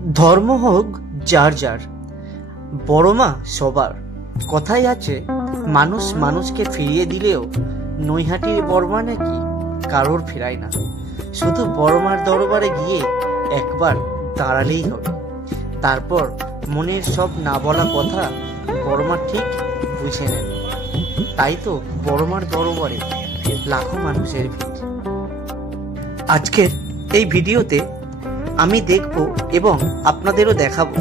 ধর্ম হোক যার যার, বড় মা সবার। কথাই আছে, মানুষ মানুষকে ফিরিয়ে দিলেও নৈহাটির বড়মা নাকি কারোর ফেরায় না। শুধু বড়মার দরবারে গিয়ে একবার দাঁড়ালেই হবে, তারপর মনের সব না বলা কথা বড়মা ঠিক বুঝে নেন। তাই তো বড়মার দরবারে লাখো মানুষের ভিড়। আজকের এই ভিডিওতে আমি দেখব এবং আপনাদেরও দেখাবো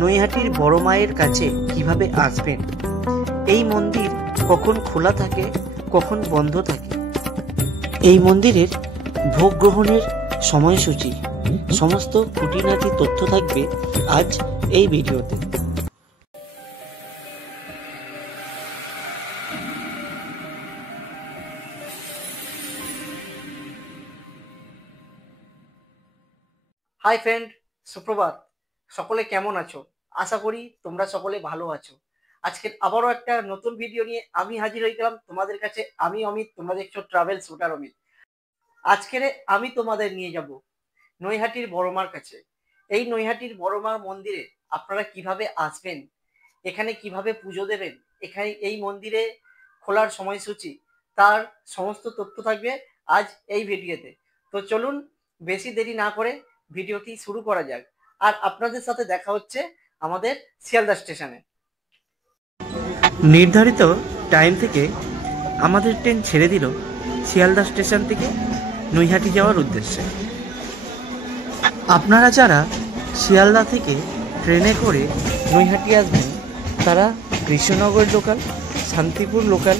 নৈহাটির বড় মায়ের কাছে কিভাবে আসবেন, এই মন্দির কখন খোলা থাকে কখন বন্ধ থাকে, এই মন্দিরের ভোগ গ্রহণের সময়সূচি, সমস্ত খুঁটিনাটি তথ্য থাকবে আজ এই ভিডিওতে। হাই ফ্রেন্ড, সুপ্রভাত। সকলে কেমন আছো? আশা করি তোমরা সকলে ভালো আছো। আজকের আবারও একটা নতুন ভিডিও নিয়ে আমি হাজির হয়ে গেলাম তোমাদের কাছে। আমি অমিত, তোমরা দেখছো ট্রাভেল শুটার অমিত। আজকের আমি তোমাদের নিয়ে যাব নৈহাটির বড়মার কাছে। এই নৈহাটির বড়মার মন্দিরে আপনারা কিভাবে আসবেন, এখানে কিভাবে পুজো দেবেন, এখানে এই মন্দিরে খোলার সময়সূচি, তার সমস্ত তথ্য থাকবে আজ এই ভিডিওতে। তো চলুন বেশি দেরি না করে ভিডিওটি শুরু করা যাক। আর আপনাদের সাথে দেখা হচ্ছে আমাদের শিয়ালদা স্টেশনে। নির্ধারিত টাইম থেকে আমাদের ট্রেন ছেড়ে দিল শিয়ালদা স্টেশন থেকে নৈহাটি যাওয়ার উদ্দেশ্যে। আপনারা যারা শিয়ালদা থেকে ট্রেনে করে নৈহাটি আসবেন তারা Krishnanagar local, Shantipur local,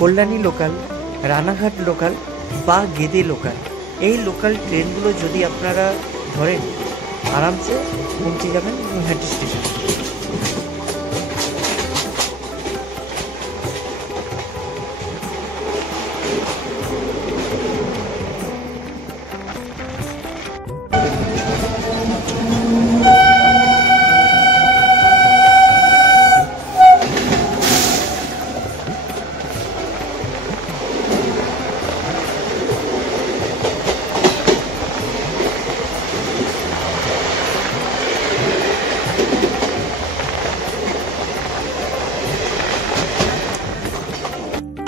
Kalyani local, Ranaghat local বা গেদে লোকাল, এই লোকাল ট্রেনগুলো যদি আপনারা ধরেন আরামসে পৌঁছে যাবেন নৈহাটি স্টেশন।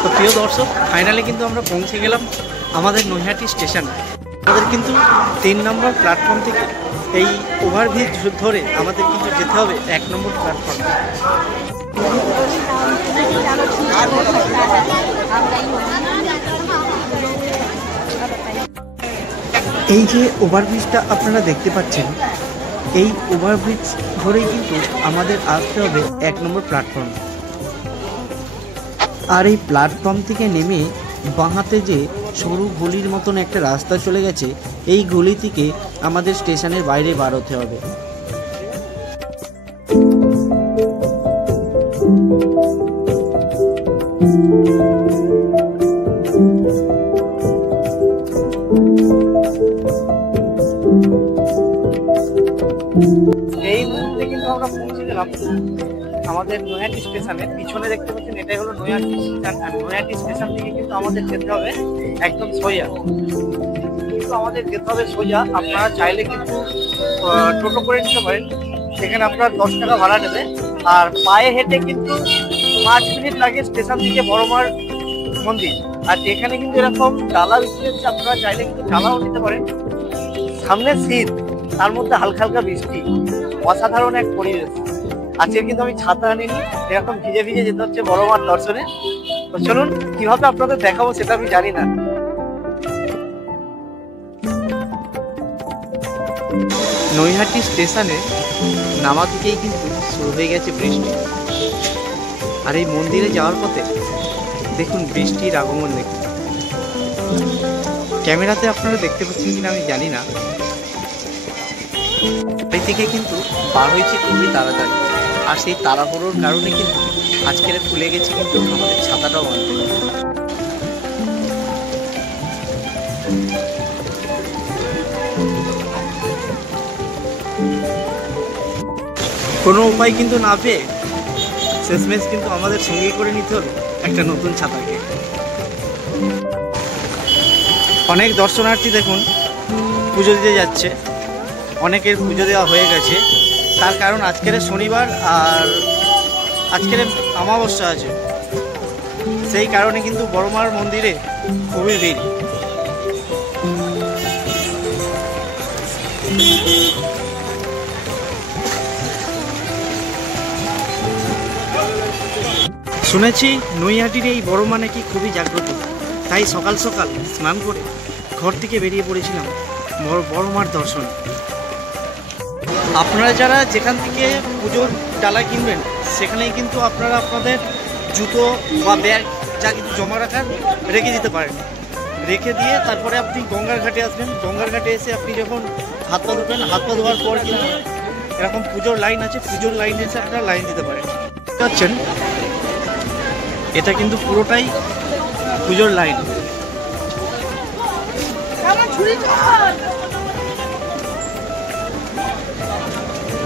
তো প্রিয় দর্শক, ফাইনালি কিন্তু আমরা পৌঁছে গেলাম আমাদের নৈহাটি স্টেশন। আমাদের কিন্তু 3 নম্বর প্ল্যাটফর্ম থেকে এই ওভারব্রিজ ধরে আমাদের কিন্তু যেতে হবে 1 নম্বর প্ল্যাটফর্ম। এই যে ওভারব্রিজটা আপনারা দেখতে পাচ্ছেন, এই ওভারব্রিজ ধরেই কিন্তু আমাদের আসতে হবে 1 নম্বর প্ল্যাটফর্ম। আর এই প্ল্যাটফর্ম থেকে নেমে বাঁহাতে যে সরু গলির মতন একটা রাস্তা চলে গেছে, এই গলি থেকে আমাদের স্টেশনের বাইরে বার হতে হবে। এই মুহূর্তে কিন্তু আমরা পৌঁছে গেলাম আমাদের নৈহাটি স্টেশনে। পিছনে দেখতে পাচ্ছেন এটাই হলো নৈহাটি স্টেশন। আর নৈহাটি স্টেশন থেকে কিন্তু আমাদের যেতে হবে একদম সোজা, কিন্তু আমাদের যেতে হবে সোজা। আপনারা চাইলে কিন্তু টোটো করে নিতে পারেন, সেখানে আপনার 10 টাকা ভাড়া নেবে। আর পায়ে হেঁটে কিন্তু 5 মিনিট লাগে স্টেশন থেকে বড়মার মন্দির। আর এখানে কিন্তু এরকম ডালা বিক্রি হচ্ছে, আপনারা চাইলে কিন্তু ডালাও নিতে পারেন। সামনে শীত, তার মধ্যে হালকা হালকা বৃষ্টি, অসাধারণ এক পরিবেশ। আজকে কিন্তু আমি ছাতা আনিনি, এরকম ভিজে ভিজে যেতে হচ্ছে বড়মার দর্শনে। তো চলুন কিভাবে আপনাদের দেখাবো সেটা আমি জানি না। নৈহাটি স্টেশনে নামা থেকেই কিন্তু শুরু হয়ে গেছে বৃষ্টি। আর এই মন্দিরে যাওয়ার পথে দেখুন বৃষ্টির আগমন দেখুন। ক্যামেরাতে আপনারা দেখতে পাচ্ছেন কিনা আমি জানি না। বাড়ি থেকে কিন্তু বার হয়েছে খুবই তাড়াতাড়ি, আর সেই তাড়াহুড়োর কারণে কিন্তু আজকের খুলে গেছে কিন্তু আমাদের ছাতাটাও আনতে। কোনো উপায় কিন্তু না পেয়ে শেষমেশ কিন্তু আমাদের সঙ্গে করে নিতে হলো একটা নতুন ছাতাকে। অনেক দর্শনার্থী দেখুন পুজো দিতে যাচ্ছে, অনেকের পুজো দেওয়া হয়ে গেছে, তার কারণ আজকের শনিবার আর আজকের অমাবস্যা আছে, সেই কারণে কিন্তু বড়মার মন্দিরে খুবই ভিড়। শুনেছি নৈহাটির এই বড়মা নাকি খুবই জাগ্রত, তাই সকাল সকাল স্নান করে ঘর থেকে বেরিয়ে পড়েছিলাম বড়মার দর্শন। আপনারা যারা যেখান থেকে পুজোর ডালা কিনবেন সেখানেই কিন্তু আপনারা আপনাদের জুতো বা ব্যাগ যা কিছু জমা রাখার রেখে দিতে পারেন। রেখে দিয়ে তারপরে আপনি গঙ্গার ঘাটে আসবেন। গঙ্গার ঘাটে এসে আপনি যখন হাত পা ধোবেন, হাত পা ধোয়ার পর কিন্তু এরকম পুজোর লাইন আছে, পুজোর লাইনে এসে আপনারা লাইন দিতে পারেন। পাচ্ছেন এটা কিন্তু পুরোটাই পুজোর লাইন।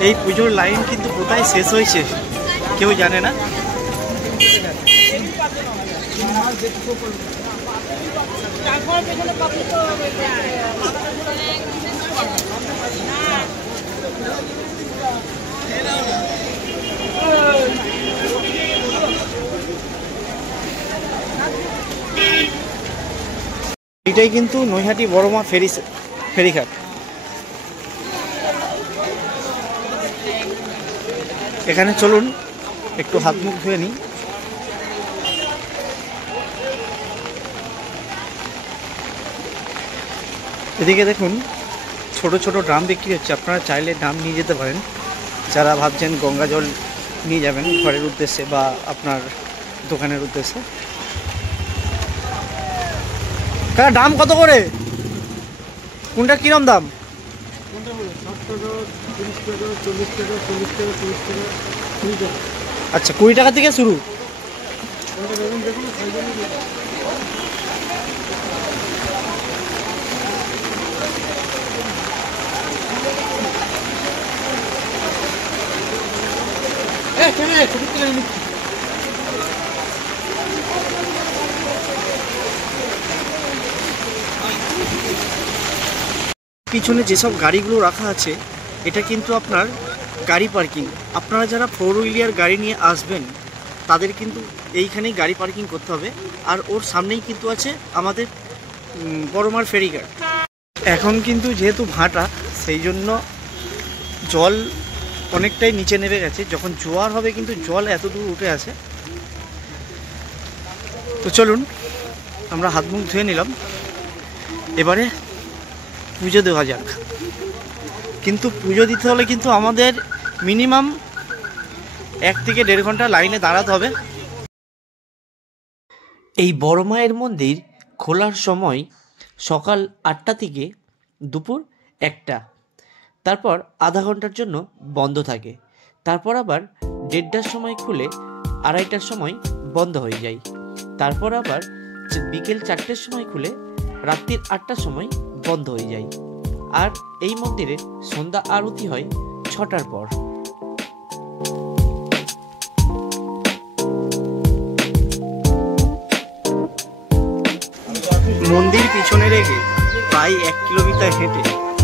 এই পুজোর লাইন কিন্তু কোথায় শেষ হয়েছে কেউ জানে না। এটাই কিন্তু নৈহাটি বড়মা ফেরিঘাট। এখানে চলুন একটু হাত মুখ ধুয়ে নিই। এদিকে দেখুন ছোট ছোট ড্রাম বিক্রি হচ্ছে, আপনারা চাইলে ড্রাম নিয়ে যেতে পারেন যারা ভাবছেন গঙ্গা জল নিয়ে যাবেন ঘরের উদ্দেশ্যে বা আপনার দোকানের উদ্দেশ্যে। কাকা দাম কত করে? কোনটা কিরম দাম? আচ্ছা 20 টাকা থেকে শুরু। পিছনে যেসব গাড়িগুলো রাখা আছে এটা কিন্তু আপনার গাড়ি পার্কিং। আপনারা যারা 4 হুইলার গাড়ি নিয়ে আসবেন তাদের কিন্তু এইখানেই গাড়ি পার্কিং করতে হবে। আর ওর সামনেই কিন্তু আছে আমাদের বড়মার ফেরিঘাট। এখন কিন্তু যেহেতু ভাটা সেই জন্য জল অনেকটাই নিচে নেমে গেছে। যখন জোয়ার হবে কিন্তু জল এত দূর উঠে আসে। তো চলুন আমরা হাত মুখ ধুয়ে নিলাম, এবারে পুজো দেওয়া যাক। কিন্তু পুজো দিতে হলে কিন্তু আমাদের মিনিমাম 1 থেকে 1.5 ঘন্টা লাইনে দাঁড়াতে হবে। এই বড়মায়ের মন্দির খোলার সময় সকাল 8টা থেকে দুপুর 1টা, তারপর আধা ঘন্টার জন্য বন্ধ থাকে, তারপর আবার 1:30টার সময় খুলে 2:30টার সময় বন্ধ হয়ে যায়, তারপর আবার বিকেল 4টের সময় খুলে রাত্রির 8টার সময় বন্ধ হয়ে যায়। আর এই মন্দিরে সন্ধ্যা আরতি হয় 6টার পর। মন্দির পিছনে রেখে প্রায় 1 কিলোমিটার হেঁটে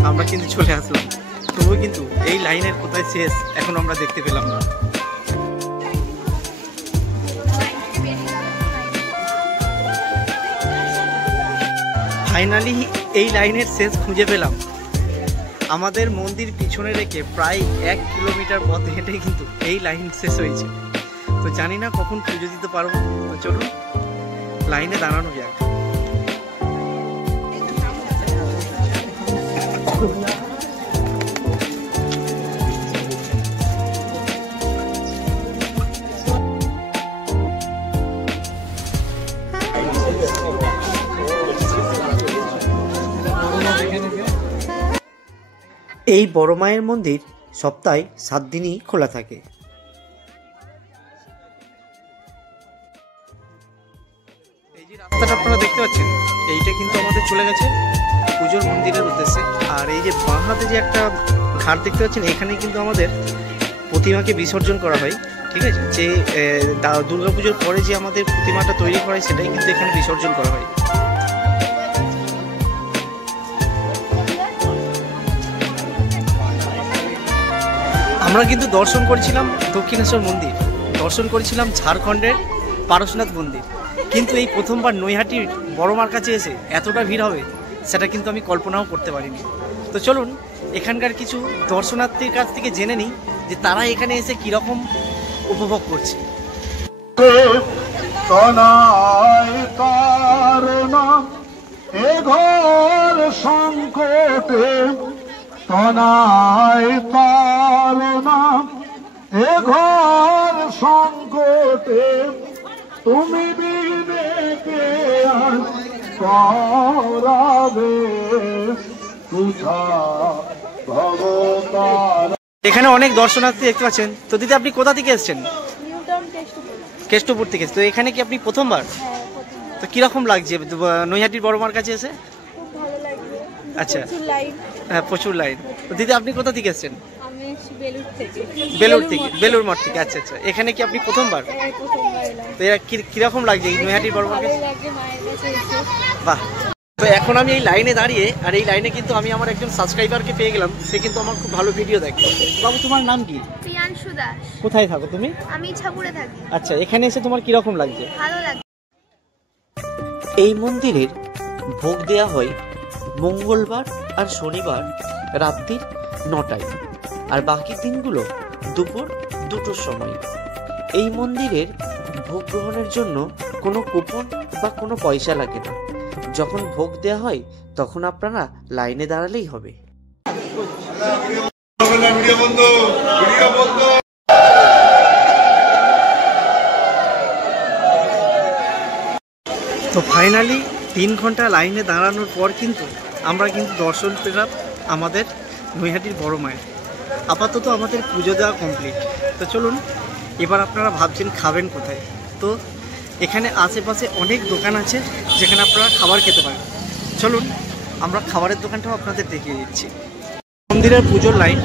আমরা কিন্তু চলে আসলাম। তবুও কিন্তু এই লাইনের কোথায় শেষ এখন আমরা দেখতে পেলাম না। ফাইনালি এই লাইনের শেষ খুঁজে পেলাম। আমাদের মন্দির পিছনে রেখে প্রায় 1 কিলোমিটার পথ হেঁটে কিন্তু এই লাইন শেষ হয়েছে। তো জানি না কখন পুজো দিতে পারবো। তো চলুন লাইনে দাঁড়ানো যাক। এই বড়মায়ের মন্দির সপ্তাহে 7 দিনই খোলা থাকে। এই যে রাস্তাটা আপনারা দেখতে পাচ্ছেন এইটা কিন্তু আমাদের চলে গেছে পুজোর মন্দিরের উদ্দেশ্যে। আর এই যে বাঁ হাতে যে একটা ঘাট দেখতে পাচ্ছেন এখানে কিন্তু আমাদের প্রতিমাকে বিসর্জন করা হয়। ঠিক আছে, যে দুর্গাপুজোর পরে যে আমাদের প্রতিমাটা তৈরি করা হয় সেটাই কিন্তু এখানে বিসর্জন করা হয়। আমরা কিন্তু দর্শন করেছিলাম দক্ষিণেশ্বর মন্দির, দর্শন করেছিলাম ঝাড়খণ্ডের পারশনাথ মন্দির, কিন্তু এই প্রথমবার নৈহাটির বড় মার কাছে এসে এতটা ভিড় হবে সেটা কিন্তু আমি কল্পনাও করতে পারিনি। তো চলুন এখানকার কিছু দর্শনার্থীর কাছ থেকে জেনে নিই যে তারা এখানে এসে কীরকম উপভোগ করছে। এ ঘর সংকটে তনায় তার নাম, এ ঘর সংকটে তুমি বিনে কে আর করাবে তুঝা ভবতার। এখানে অনেক দর্শনার্থী দেখতে পাচ্ছেন। তো দিদি আপনি কোথা থেকে এসেছেন? কেষ্টপুর থেকে। তো এখানে কি আপনি প্রথমবার? তো কিরকম লাগছে নৈহাটির বড় মার কাছে এসে? আচ্ছা, হ্যাঁ প্রচুর লাইন। তো দিদি আপনি কোথা থেকে এসেছেন? বেলুর থেকে, বেলুর মঠ থেকে। আচ্ছা আচ্ছা, এখানে কি আপনি প্রথমবার? তো এরা কিরকম লাগছে এই নৈহাটির বড় মার কাছে? বাহ। তো এখন আমি এই লাইনে দাঁড়িয়ে, আর এই লাইনে কিন্তু আমি আমার একজন সাবস্ক্রাইবারকে পেয়ে গেলাম, সে কিন্তু আমার খুব ভালো ভিডিও দেখে। বাবু তোমার নাম কি? প্রিয়াংশু দাস। কোথায় থাকো তুমি? আমি ছাপুরে থাকি। আচ্ছা, এখানে এসে তোমার কিরকম লাগছে? ভালো লাগে। এই মন্দিরের ভোগ দেয়া হয় মঙ্গলবার আর শনিবার রাত্রির 9টায়, আর বাকি দিনগুলো দুপুর 2টোর সময়। এই মন্দিরের ভোগ গ্রহণের জন্য কোনো কুপন বা কোনো পয়সা লাগে না। যখন ভোগ দেয়া হয় তখন আপনারা লাইনে দাঁড়ালেই হবে। তো ফাইনালি 3 ঘন্টা লাইনে দাঁড়ানোর পর কিন্তু আমরা কিন্তু দর্শন পেলাম আমাদের নৈহাটির বড় মায়ের। আপাতত আমাদের পুজো দেওয়া কমপ্লিট। তো চলুন, এবার আপনারা ভাবছেন খাবেন কোথায়। তো এখানে আশেপাশে অনেক দোকান আছে যেখানে আপনারা খাবার খেতে পারেন। চলুন আমরা খাবারের দোকানটাও আপনাদের দেখিয়ে দিচ্ছি। মন্দিরের পুজোর লাইন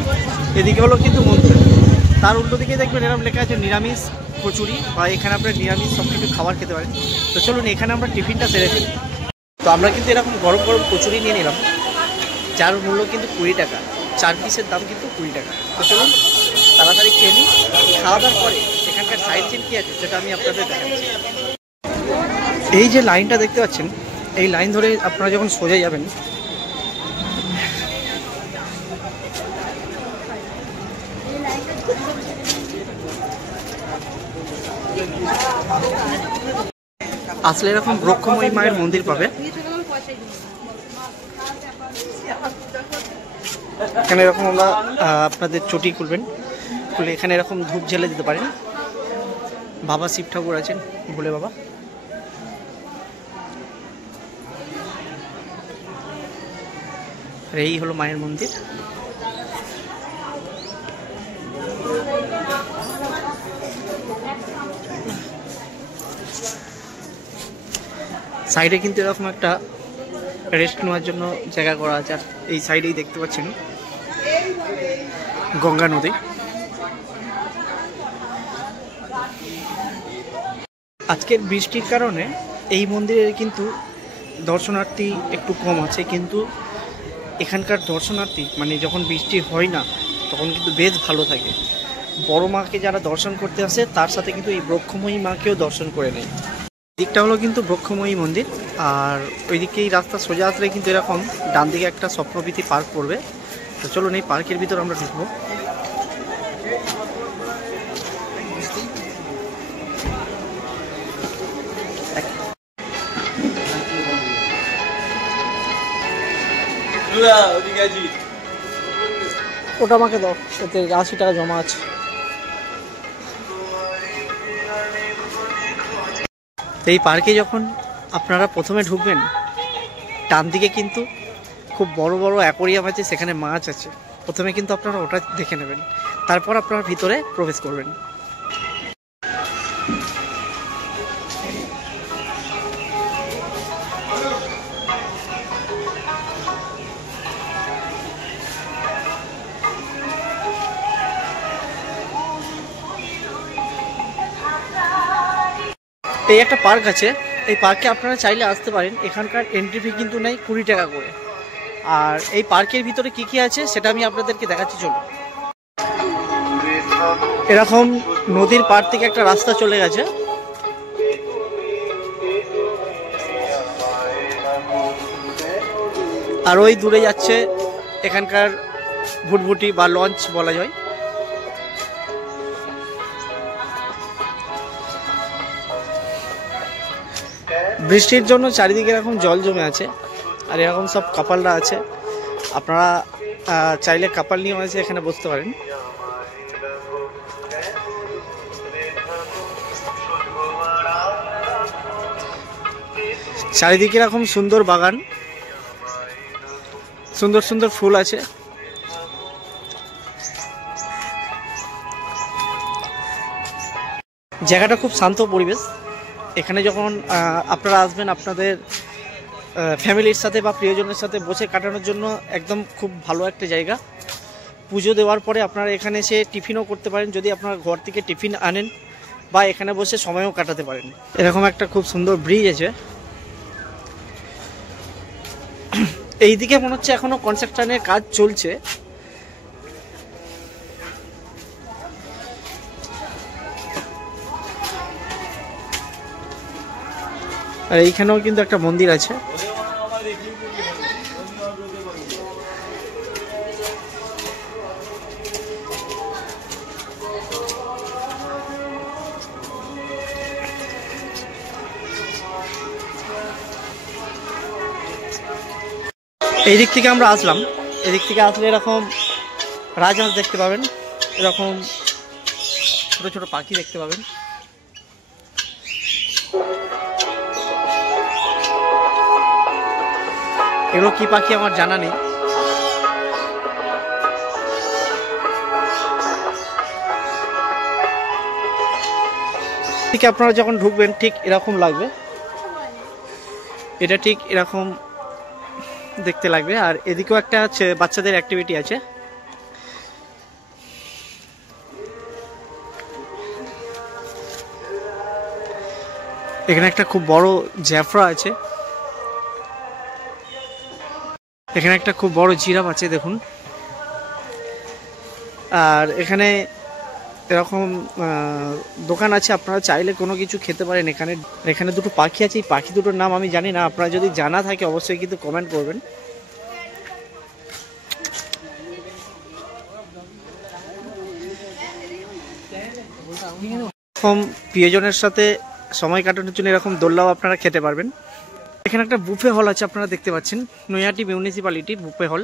এদিকে হলো কিন্তু মন্দির, তার উল্টো দিকে দেখবেন এরকম লেখা আছে নিরামিষ কচুরি, বা এখানে আপনারা নিরামিষ সব কিছু খাবার খেতে পারেন। তো চলুন এখানে আমরা টিফিনটা সেরে ফেলি। তো আমরা কিন্তু এরকম গরম গরম কচুরি নিয়ে নিলাম, যার মূল্য কিন্তু 20 টাকা, 4 পিসের দাম কিন্তু 20 টাকা। তো চলুন তাড়াতাড়ি খেয়ে নিই। খাওয়া দাওয়ার পরে এখানকার সাইড সিন কী আছে সেটা আমি আপনাদের দেখাচ্ছি। এই যে লাইনটা দেখতে পাচ্ছেন, এই লাইন ধরে আপনারা যখন সোজা যাবেন, আসলে এরকম ব্রহ্মময়ী মায়ের মন্দির পাবে। এখানে এরকম আমরা আপনাদের চটি খুলবেন, খুলে এখানে এরকম ধূপ জ্বেলে দিতে পারেন। বাবা শিব ঠাকুর আছেন, ভোলে বাবা। আর এই হলো মায়ের মন্দির। সাইডে কিন্তু এরকম একটা রেস্ট নেওয়ার জন্য জায়গা করা আছে। আর এই সাইডেই দেখতে পাচ্ছেন গঙ্গা নদী। আজকের বৃষ্টির কারণে এই মন্দিরের কিন্তু দর্শনার্থী একটু কম আছে, কিন্তু এখানকার দর্শনার্থী মানে যখন বৃষ্টি হয় না তখন কিন্তু বেশ ভালো থাকে। বড় মাকে যারা দর্শন করতে আসে তার সাথে কিন্তু এই ব্রহ্মময়ী মাকেও দর্শন করে নেয়। দিকটা হলো কিন্তু ব্রহ্মময়ী মন্দির, আর ওইদিকে এই রাস্তা সোজা আসলে কিন্তু এরকম ডান দিকে একটা স্বপ্নবীথি পার্ক পড়বে। তো চলুন এই পার্কের ভিতর আমরা ঢুকবো। ওটা আমাকে দাও, ওতে 80 টাকা জমা আছে। এই পার্কে যখন আপনারা প্রথমে ঢুকবেন, ডান দিকে কিন্তু খুব বড় বড় অ্যাকোরিয়াম আছে, সেখানে মাছ আছে। প্রথমে কিন্তু আপনারা ওটা দেখে নেবেন, তারপর আপনারা ভিতরে প্রবেশ করবেন। এই একটা পার্ক আছে, এই পার্কে আপনারা চাইলে আসতে পারেন। এখানকার এন্ট্রি ফি কিন্তু নেই, 20 টাকা করে। আর এই পার্কের ভিতরে কি কি আছে সেটা আমি আপনাদেরকে দেখাচ্ছি। চলুন। এরকম নদীর পাড় থেকে একটা রাস্তা চলে গেছে। আর ওই দূরে যাচ্ছে এখানকার ভুটভুটি বা লঞ্চ বলা যায়। বৃষ্টির জন্য চারিদিকে এরকম জল জমে আছে আর এরকম সব কাপালরা আছে। আপনারা চাইলে কাপাল নিয়ে আছে এখানে বসতে পারেন। চারিদিকে এরকম সুন্দর বাগান, সুন্দর সুন্দর ফুল আছে। জায়গাটা খুব শান্ত পরিবেশ। এখানে যখন আপনারা আসবেন আপনাদের ফ্যামিলির সাথে বা প্রিয়জনের সাথে বসে কাটানোর জন্য একদম খুব ভালো একটা জায়গা। পুজো দেওয়ার পরে আপনারা এখানে এসে টিফিনও করতে পারেন, যদি আপনারা ঘর থেকে টিফিন আনেন, বা এখানে বসে সময়ও কাটাতে পারেন। এরকম একটা খুব সুন্দর ব্রিজ আছে। এইদিকে মনে হচ্ছে এখনো কনস্ট্রাকশনের কাজ চলছে। আর এইখানেও কিন্তু একটা মন্দির আছে। এই দিক থেকে আমরা আসলাম। এদিক থেকে আসলে এরকম রাজহাঁস দেখতে পাবেন, এরকম ছোট ছোট পাখি দেখতে পাবেন। এগুলো কি পাখি আমার জানা নেই। ঠিক আপনারা যখন ঢুকবেন ঠিক এরকম লাগবে, এটা ঠিক এরকম দেখতে লাগবে। আর এদিকেও একটা আছে বাচ্চাদের অ্যাক্টিভিটি আছে। এখানে একটা খুব বড় জ্যাফরা আছে, এখানে একটা খুব বড় জিরাফ আছে দেখুন। আর এখানে এরকম দোকান আছে, আপনারা চাইলে কোনো কিছু খেতে পারেন। এখানে দুটো পাখি আছে, এই পাখি দুটোর নাম আমি জানি না, আপনারা যদি জানা থাকে অবশ্যই কিন্তু কমেন্ট করবেন। এরকম প্রিয়জনের সাথে সময় কাটানোর জন্য এরকম দোলনাও আপনারা খেতে পারবেন। এখানে একটা বুফে হল আছে, আপনারা দেখতে পাচ্ছেন, নৈহাটি মিউনিসিপ্যালিটির বুফে হল।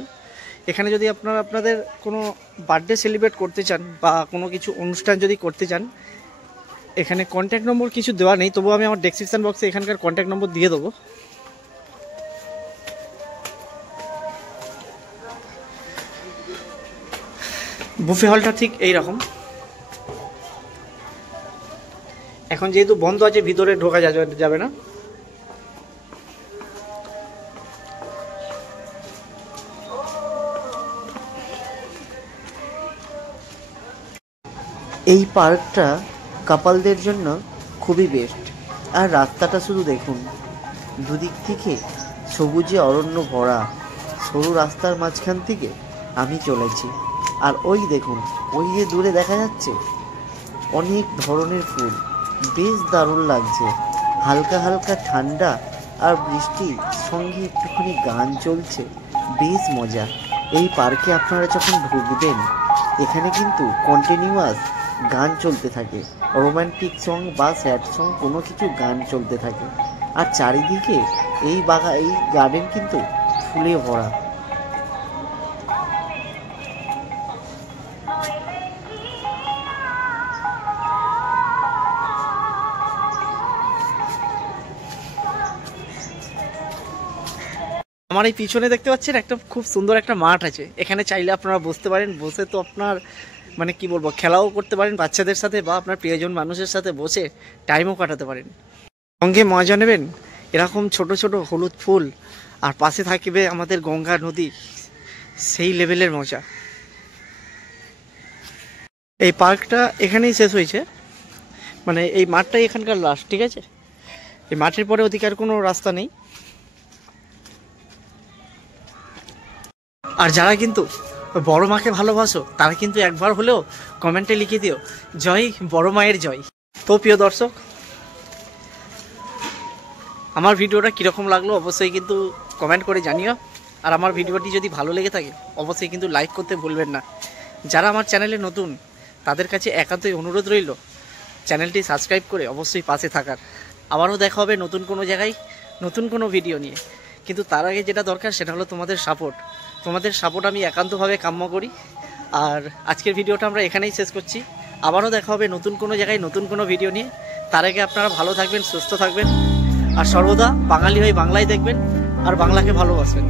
এখানে যদি আপনারা আপনাদের কোনো বার্থডে সেলিব্রেট করতে চান বা কোনো কিছু অনুষ্ঠান যদি করতে চান, এখানে কন্ট্যাক্ট নম্বর কিছু দেওয়া নেই, তবুও আমি আমার ডেসক্রিপশন বক্সে এখানকার কন্ট্যাক্ট নম্বর দিয়ে দেবো। বুফে হলটা ঠিক এই রকম। এখন যেহেতু বন্ধ আছে ভিতরে ঢোকা যাবে না। এই পার্কটা কাপালদের জন্য খুবই বেস্ট। আর রাস্তাটা শুধু দেখুন, দুদিক থেকে সবুজে অরণ্য ভরা। সরু রাস্তার মাঝখান থেকে আমি চলেছি। আর ওই দেখুন, ওই যে দূরে দেখা যাচ্ছে অনেক ধরনের ফুল, বেশ দারুণ লাগছে। হালকা হালকা ঠান্ডা আর বৃষ্টির সঙ্গে একটুখানি গান চলছে, বেশ মজা। এই পার্কে আপনারা যখন ঢুকবেন, এখানে কিন্তু কন্টিনিউয়াস গান চলতে থাকে, রোমান্টিক সং বা স্যাড সং কোনো কিছু গান চলতে থাকে। আর চারিদিকে এই গার্ডেন কিন্তু ফুলে ভরা। আমার এই পিছনে দেখতে পাচ্ছেন একটা খুব সুন্দর একটা মাঠ আছে। এখানে চাইলে আপনারা বসতে পারেন, বসে তো আপনার মানে কি বলবো, খেলাও করতে পারেন বাচ্চাদের সাথে বা আপনার প্রিয়জন মানুষের সাথে বসে টাইমও কাটাতে পারেন। সঙ্গে মজা নেবেন এরকম ছোট ছোট হলুদ ফুল, আর পাশে থাকবে আমাদের গঙ্গা নদী, সেই লেভেলের মজা। এই পার্কটা এখানেই শেষ হয়েছে, মানে এই মাঠটাই এখানকার লাস্ট, ঠিক আছে? এই মাঠের পরে ওদিকে আর কোনো রাস্তা নেই। আর যারা কিন্তু বড় মাকে ভালোবাসো তারা কিন্তু একবার হলেও কমেন্টে লিখে দিও জয় বড় মায়ের জয়। তো প্রিয় দর্শক, আমার ভিডিওটা কীরকম লাগলো অবশ্যই কিন্তু কমেন্ট করে জানিও। আর আমার ভিডিওটি যদি ভালো লেগে থাকে অবশ্যই কিন্তু লাইক করতে ভুলবেন না। যারা আমার চ্যানেলে নতুন তাদের কাছে একান্তই অনুরোধ রইল চ্যানেলটি সাবস্ক্রাইব করে অবশ্যই পাশে থাকার। আবারও দেখা হবে নতুন কোনো জায়গায় নতুন কোনো ভিডিও নিয়ে। কিন্তু তার আগে যেটা দরকার সেটা হলো তোমাদের সাপোর্ট। তোমাদের সাপোর্ট আমি একান্তভাবে কাম্য করি। আর আজকের ভিডিওটা আমরা এখানেই শেষ করছি। আবারও দেখা হবে নতুন কোনো জায়গায় নতুন কোনো ভিডিও নিয়ে। তার আগে আপনারা ভালো থাকবেন, সুস্থ থাকবেন, আর সর্বদা বাঙালি হয়ে বাংলায় দেখবেন আর বাংলাকে ভালোবাসবেন।